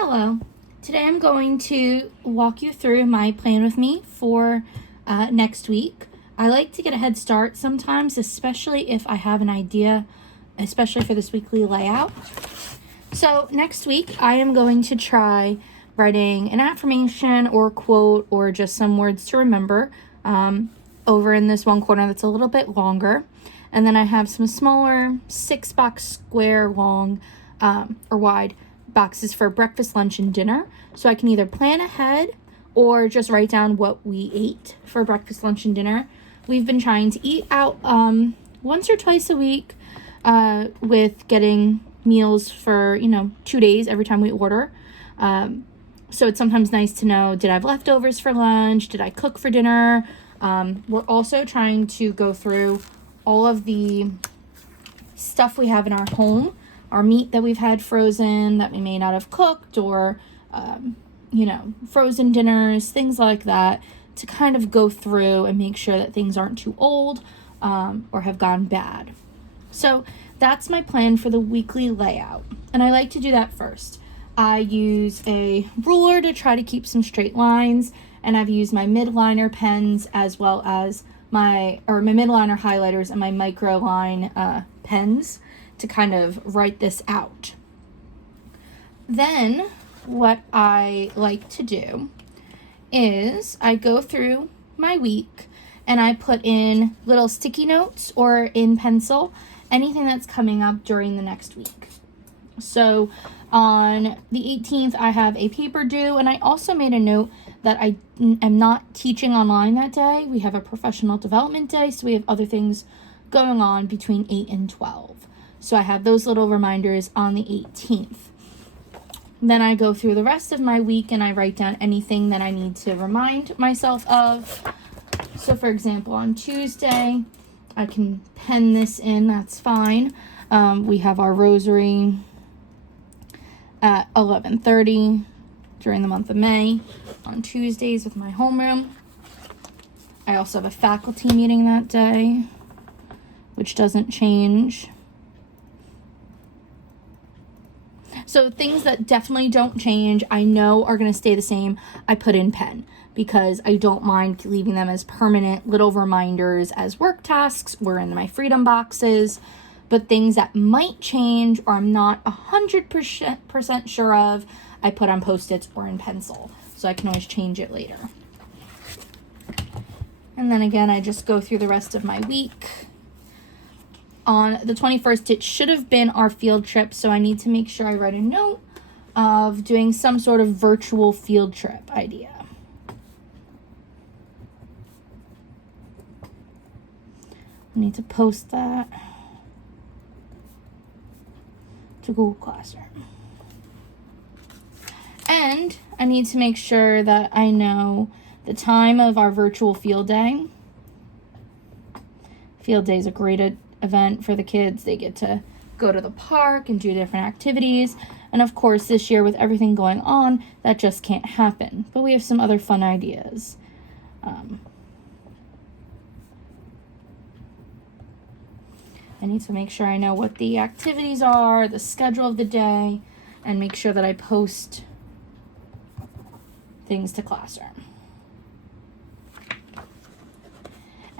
Hello. Today I'm going to walk you through my plan with me for next week. I like to get a head start sometimes, especially if I have an idea, especially for this weekly layout. So next week I am going to try writing an affirmation or quote or just some words to remember over in this one corner that's a little bit longer. And then I have some smaller 6-box square long or wide boxes for breakfast, lunch, and dinner. So I can either plan ahead or just write down what we ate for breakfast, lunch, and dinner. We've been trying to eat out once or twice a week with getting meals for, 2 days every time we order. So it's sometimes nice to know, did I have leftovers for lunch? Did I cook for dinner? We're also trying to go through all of the stuff we have in our home, our meat that we've had frozen that we may not have cooked, or, frozen dinners, things like that, to kind of go through and make sure that things aren't too old or have gone bad. So that's my plan for the weekly layout. And I like to do that first. I use a ruler to try to keep some straight lines, and I've used my midliner pens as well as my midliner highlighters and my micro line pens to kind of write this out. Then what I like to do is I go through my week and I put in little sticky notes or in pencil anything that's coming up during the next week. So on the 18th, I have a paper due, and I also made a note that I am not teaching online that day. We have a professional development day, so we have other things going on between 8 and 12. So I have those little reminders on the 18th. Then I go through the rest of my week and I write down anything that I need to remind myself of. So for example, on Tuesday, I can pen this in, that's fine. We have our rosary at 11:30 during the month of May on Tuesdays with my homeroom. I also have a faculty meeting that day, which doesn't change. So things that definitely don't change, I know are going to stay the same, I put in pen because I don't mind leaving them as permanent little reminders as work tasks or in my freedom boxes. But things that might change or I'm not 100% sure of, I put on Post-its or in pencil, so I can always change it later. And then again, I just go through the rest of my week. On the 21st, it should have been our field trip, so I need to make sure I write a note of doing some sort of virtual field trip idea. I need to post that to Google Classroom. And I need to make sure that I know the time of our virtual field day. Field day is a great event for the kids. They get to go to the park and do different activities. And of course, this year with everything going on, that just can't happen. But we have some other fun ideas. I need to make sure I know what the activities are, the schedule of the day, and make sure that I post things to Classroom.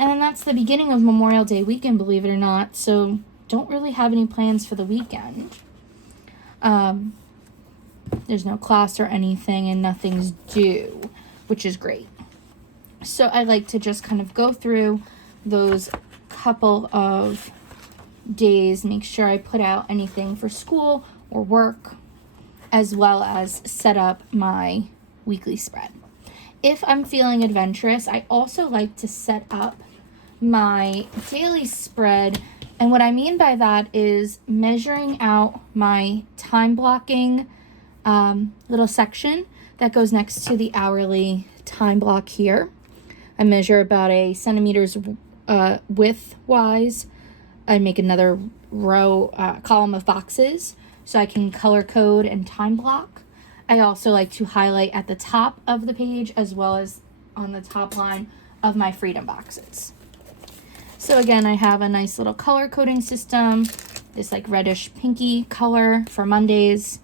And then that's the beginning of Memorial Day weekend, believe it or not. So don't really have any plans for the weekend. There's no class or anything, and nothing's due, which is great. So I like to just kind of go through those couple of days, make sure I put out anything for school or work, as well as set up my weekly spread. If I'm feeling adventurous, I also like to set up my daily spread. And what I mean by that is measuring out my time blocking little section that goes next to the hourly time block here. I measure about a centimeters width wise. I make another column of boxes so I can color code and time block. I also like to highlight at the top of the page as well as on the top line of my freedom boxes. So again, I have a nice little color coding system, this like reddish pinky color for Mondays,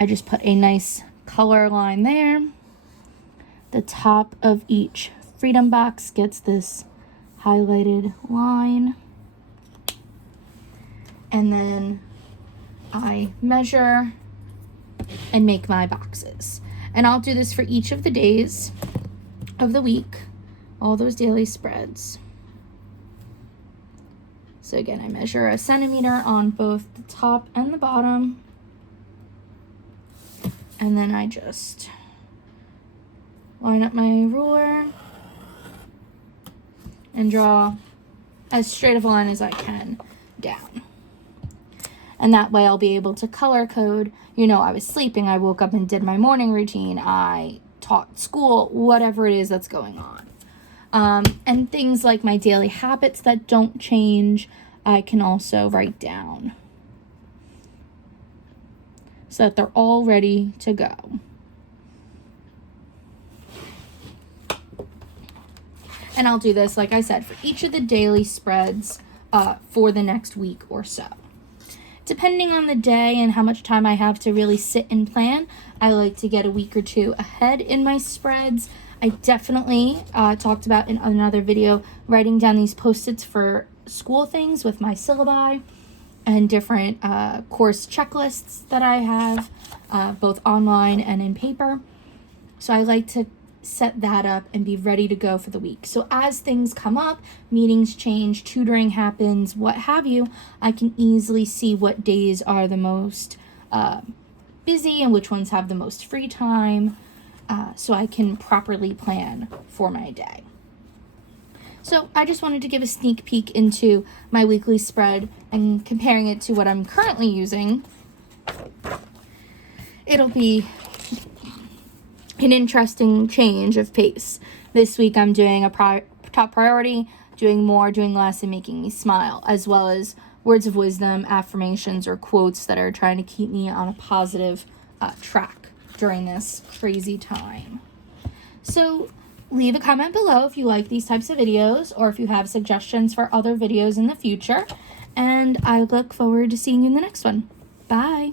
I just put a nice color line there. The top of each Freedom box gets this highlighted line. And then I measure and make my boxes. And I'll do this for each of the days of the week, all those daily spreads. So again, I measure a centimeter on both the top and the bottom. And then I just line up my ruler and draw as straight of a line as I can down. And that way I'll be able to color code. You know, I was sleeping, I woke up and did my morning routine, I taught school, whatever it is that's going on. And things like my daily habits that don't change, I can also write down so that they're all ready to go. And I'll do this, like I said, for each of the daily spreads for the next week or so. Depending on the day and how much time I have to really sit and plan, I like to get a week or two ahead in my spreads. I definitely talked about in another video writing down these post-its for school things with my syllabi and different course checklists that I have, both online and in paper. So I like to set that up and be ready to go for the week. So as things come up, meetings change, tutoring happens, what have you, I can easily see what days are the most busy and which ones have the most free time, so I can properly plan for my day. So I just wanted to give a sneak peek into my weekly spread and comparing it to what I'm currently using. It'll be an interesting change of pace. This week I'm doing a top priority, doing more, doing less, and making me smile, as well as words of wisdom, affirmations, or quotes that are trying to keep me on a positive track during this crazy time. So leave a comment below if you like these types of videos or if you have suggestions for other videos in the future. And I look forward to seeing you in the next one. Bye.